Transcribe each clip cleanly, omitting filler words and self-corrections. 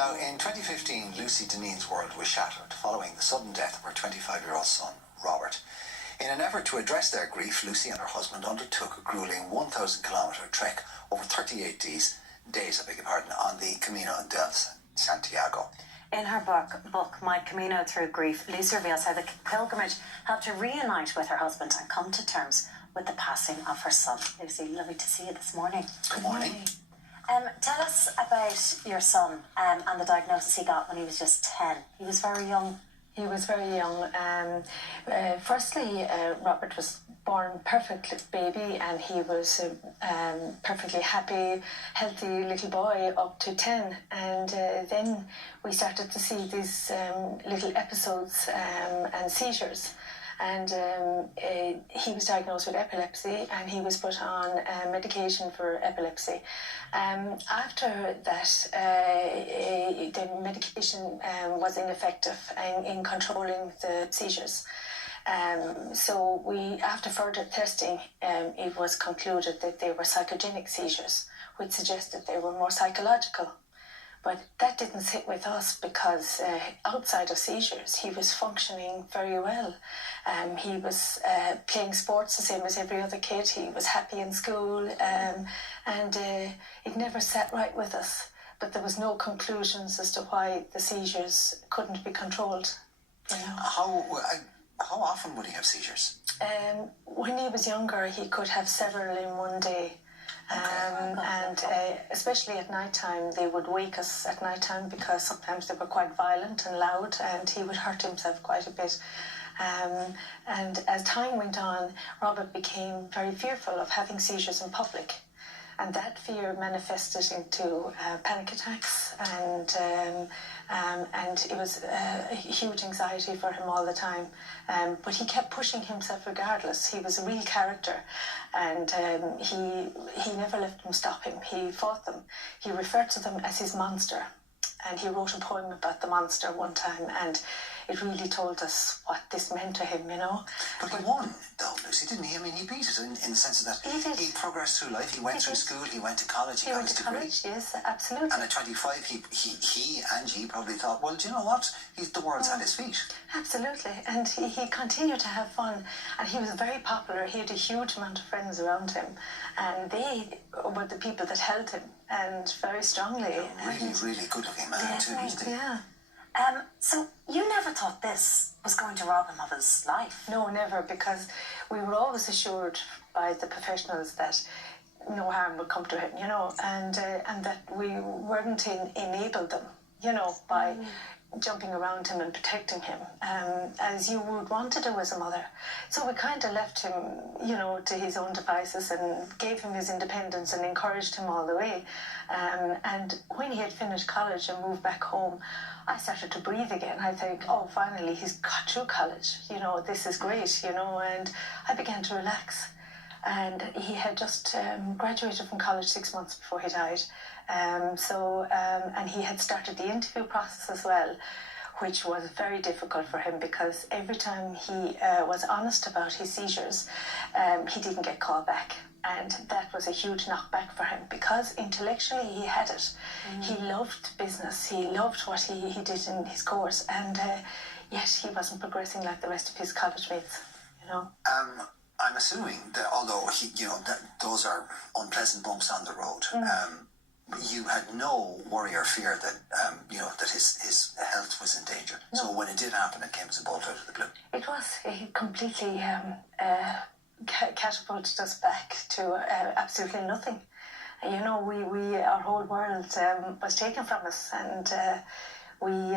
Now, in 2015, Lucy Dineen's world was shattered following the sudden death of her 25-year-old son, Robert. In an effort to address their grief, Lucy and her husband undertook a grueling 1,000-kilometre trek over 38 days, on the Camino del Santiago. In her book, My Camino Through Grief, Lucy reveals how the pilgrimage helped her reunite with her husband and come to terms with the passing of her son. Lucy, lovely to see you this morning. Good morning. Tell us about your son and the diagnosis he got when he was just 10. He was very young. He was very young. Firstly, Robert was born perfect baby, and he was perfectly happy, healthy little boy up to 10. And then we started to see these little episodes and seizures. And he was diagnosed with epilepsy, and he was put on medication for epilepsy. After that, the medication was ineffective in controlling the seizures. So after further testing, it was concluded that they were psychogenic seizures, which suggested they were more psychological. But that didn't sit with us because outside of seizures, he was functioning very well. He was playing sports the same as every other kid. He was happy in school, and it never sat right with us. But there was no conclusions as to why the seizures couldn't be controlled. You know? How often would he have seizures? When he was younger, he could have several in one day. And especially at night time, they would wake us at night time because sometimes they were quite violent and loud, and he would hurt himself quite a bit. And as time went on, Robert became very fearful of having seizures in public. And that fear manifested into panic attacks, and it was a huge anxiety for him all the time. But he kept pushing himself regardless. He was a real character, and he never let them stop him. He fought them. He referred to them as his monster, and he wrote a poem about the monster one time, and it really told us what this meant to him, you know. But he won, though, Lucy, didn't he? I mean, he beat it in the sense that he progressed through life. He went through school, he went to college, he got his degree. College, yes, absolutely. And at 25, he and you probably thought, well, do you know what? The world's at his feet. Absolutely. And he continued to have fun. And he was very popular. He had a huge amount of friends around him. And they were the people that held him, and very strongly. Really good-looking man, too, isn't he? Yeah. So you never thought this was going to rob him of his life? No, never, because we were always assured by the professionals that no harm would come to him, you know, and that we weren't enable them, you know, by jumping around him and protecting him, as you would want to do as a mother. So we kind of left him, you know, to his own devices and gave him his independence and encouraged him all the way. And when he had finished college and moved back home, I started to breathe again. I think, oh, finally, he's got through college. You know, this is great, you know, and I began to relax. And he had just graduated from college 6 months before he died. And he had started the interview process as well, which was very difficult for him because every time he was honest about his seizures, he didn't get called back. And that was a huge knockback for him because intellectually he had it. He loved business. He loved what he did in his course. And yet he wasn't progressing like the rest of his college mates, you know. I'm assuming that although that those are unpleasant bumps on the road, you had no worry or fear that that his health was in danger. No. So when it did happen, it came as a bolt out of the blue. It was. He completely catapulted us back to absolutely nothing. You know, we our whole world was taken from us, and we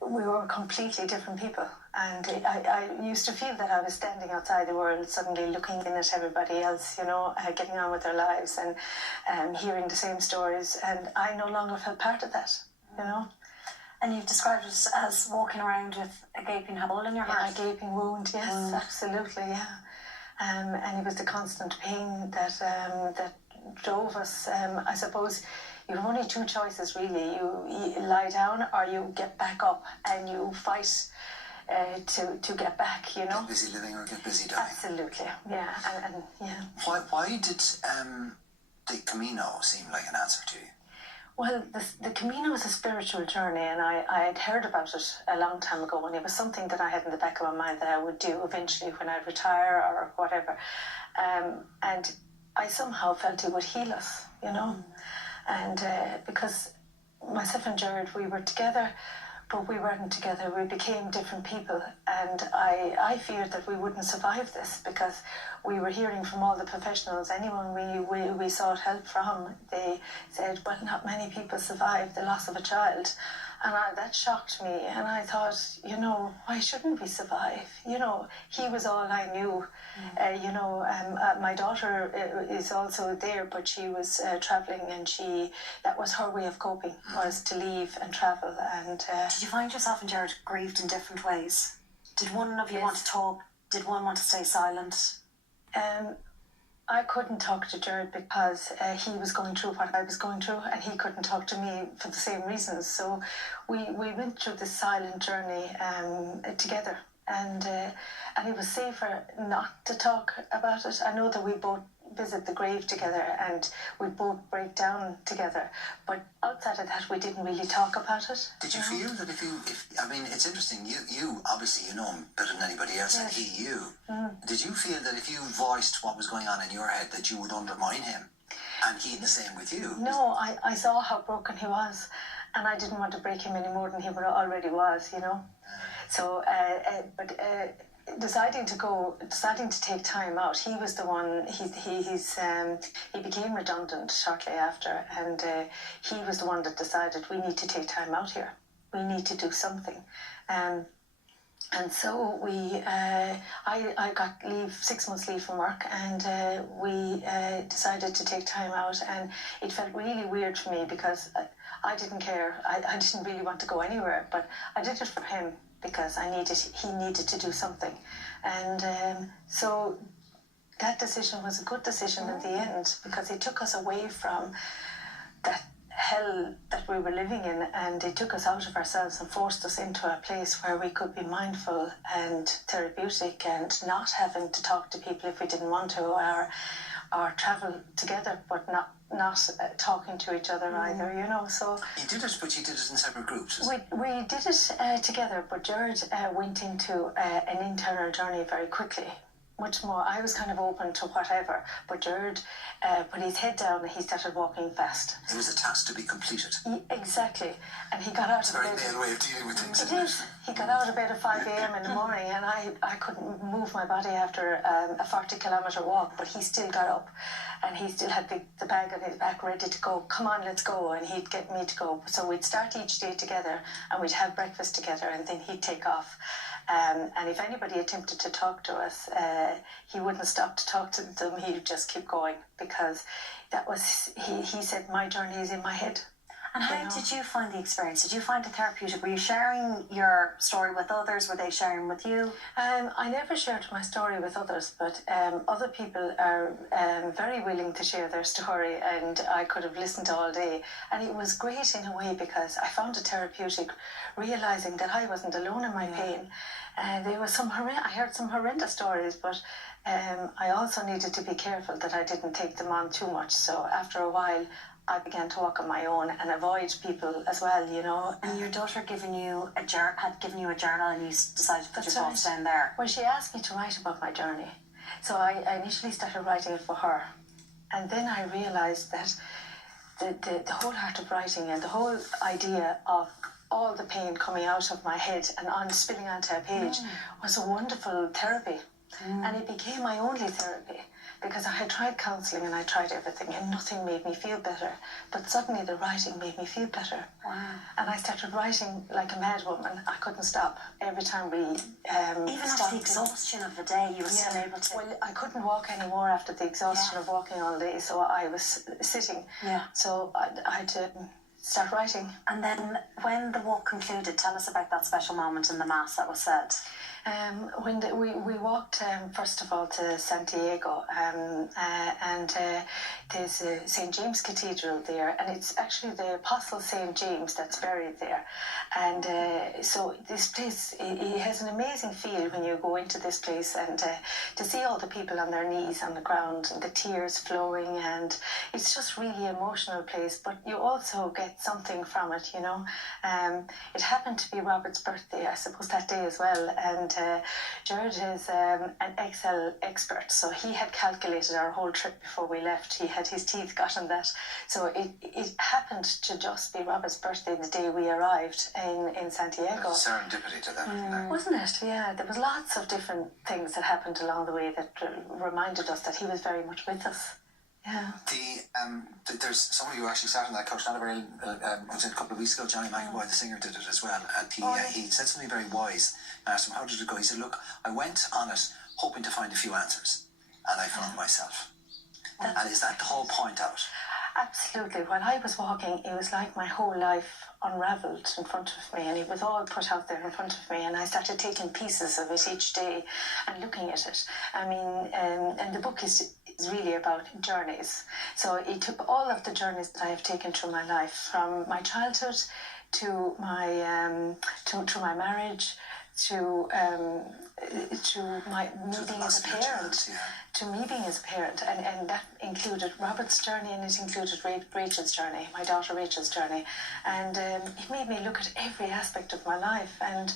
were completely different people. And I used to feel that I was standing outside the world, suddenly looking in at everybody else, you know, getting on with their lives and hearing the same stories. And I no longer felt part of that, you know. And you've described it as walking around with a gaping hole in your heart. A gaping wound, yes, absolutely, yeah. And it was the constant pain that drove us. I suppose you have only two choices, really. You lie down or you get back up and you fight to get back, you know. Get busy living or get busy dying. Absolutely, yeah, and yeah. Why did the Camino seem like an answer to you? Well, the Camino was a spiritual journey, and I had heard about it a long time ago, and it was something that I had in the back of my mind that I would do eventually when I'd retire or whatever. And I somehow felt it would heal us, you know. And because myself and Jared, we were together, but we weren't together. We became different people, and I feared that we wouldn't survive this because we were hearing from all the professionals, anyone we sought help from, they said, well, not many people survive the loss of a child. And that shocked me, and I thought, you know, why shouldn't we survive? You know, he was all I knew. You know, my daughter is also there, but she was travelling, and that was her way of coping, was to leave and travel. And Did you find yourself and Jared grieved in different ways? Did one of you Yes. want to talk? Did one want to stay silent? I couldn't talk to Jared because he was going through what I was going through, and he couldn't talk to me for the same reasons. So we went through this silent journey together, and it was safer not to talk about it. I know that we both visit the grave together and we both break down together, but outside of that we didn't really talk about it. Did you feel that if I mean, it's interesting, you obviously, you know him better than anybody else, and he you. Did you feel that if you voiced what was going on in your head that you would undermine him, and he the same with you? No, I saw how broken he was, and I didn't want to break him any more than he already was, you know. So, deciding to take time out, he was the one. He became redundant shortly after, and he was the one that decided we need to take time out here. We need to do something, and so I got 6 months leave from work, and we decided to take time out, and it felt really weird for me because I didn't care. I didn't really want to go anywhere, but I did it for him because he needed to do something, and so that decision was a good decision in the end because it took us away from that hell that we were living in, and it took us out of ourselves and forced us into a place where we could be mindful and therapeutic and not having to talk to people if we didn't want to, or travel together but not talking to each other either, you know. So You did it, but you did it in separate groups. we did it together, but Jared went into an internal journey very quickly. Much more. I was kind of open to whatever, but Jared put his head down and he started walking fast. It was a task to be completed. Exactly. And he got out It's of a very bed. male way of dealing with things, It isn't it? is. He got out of bed at 5 a.m. in the morning, and I couldn't move my body after a 40-kilometre walk, but he still got up, and he still had the bag on his back ready to go. Come on, let's go, and he'd get me to go. So we'd start each day together, and we'd have breakfast together, and then he'd take off. And if anybody attempted to talk to us, he wouldn't stop to talk to them. He'd just keep going because that was, he said, my journey is in my head. And how did you find the experience? Did you find it therapeutic? Were you sharing your story with others? Were they sharing with you? I never shared my story with others, but other people are very willing to share their story, and I could have listened all day. And it was great in a way because I found it therapeutic, realising that I wasn't alone in my pain. There was I heard some horrendous stories, but I also needed to be careful that I didn't take them on too much. So after a while, I began to walk on my own and avoid people as well, you know. And your daughter had given you a journal, and you decided to put That's your thoughts right. down there. Well, she asked me to write about my journey. So I initially started writing it for her. And then I realised that the whole art of writing and the whole idea of all the pain coming out of my head and spilling onto a page was a wonderful therapy. And it became my only therapy because I had tried counselling and I tried everything and nothing made me feel better. But suddenly the writing made me feel better. Wow. And I started writing like a mad woman. I couldn't stop. Every time we Even after the exhaustion of the day, you were still able to... Well, I couldn't walk anymore after the exhaustion of walking all day, so I was sitting. Yeah. So I had to start writing. And then when the walk concluded, tell us about that special moment in the Mass that was said. We walked first of all to Santiago, and there's St. James Cathedral there, and it's actually the Apostle St. James that's buried there. And so this place, it has an amazing feel when you go into this place, and to see all the people on their knees on the ground and the tears flowing, and it's just really emotional place, but you also get something from it, you know. It happened to be Robert's birthday, I suppose, that day as well, and Jared is an Excel expert, so he had calculated our whole trip before we left. He had his teeth got on that, so it happened to just be Robert's birthday the day we arrived in Santiago. There's serendipity to that, Wasn't it? Yeah, there was lots of different things that happened along the way that reminded us that he was very much with us. Yeah. There's somebody who actually sat on that couch not a very was it a couple of weeks ago. Johnny McAvoy, the singer, did it as well, and he said something very wise. I asked him, how did it go? He said, look, I went on it hoping to find a few answers, and I found myself. And is that the whole point of it? Absolutely. When I was walking, it was like my whole life unravelled in front of me, and it was all put out there in front of me, and I started taking pieces of it each day and looking at it. I mean, and the book is really about journeys. So it took all of the journeys that I have taken through my life, from my childhood to my to my marriage, to my me being as a parent, to me being as a parent, and that included Robert's journey, and it included Rachel's journey, my daughter Rachel's journey, and it made me look at every aspect of my life, and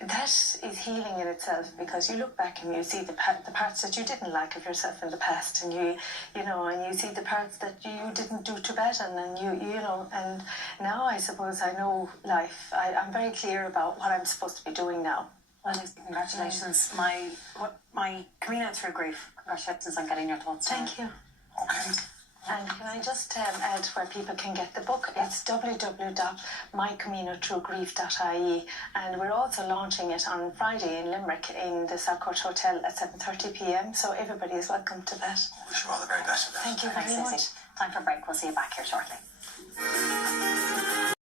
that is healing in itself, because you look back and you see the parts that you didn't like of yourself in the past, and you know, and you see the parts that you didn't do too bad in, and you know, and now I suppose I know life. I'm very clear about what I'm supposed to be doing now. Well, congratulations. My Camino Through Grief. Congratulations on getting your thoughts down. Thank you. Okay. And can I just add where people can get the book? It's www.mycaminotruegrief.ie, and we're also launching it on Friday in Limerick in the South Court Hotel at 7:30 p.m. So everybody is welcome to that. Wish you all the very best of that. Thank you very much. Time for a break. We'll see you back here shortly.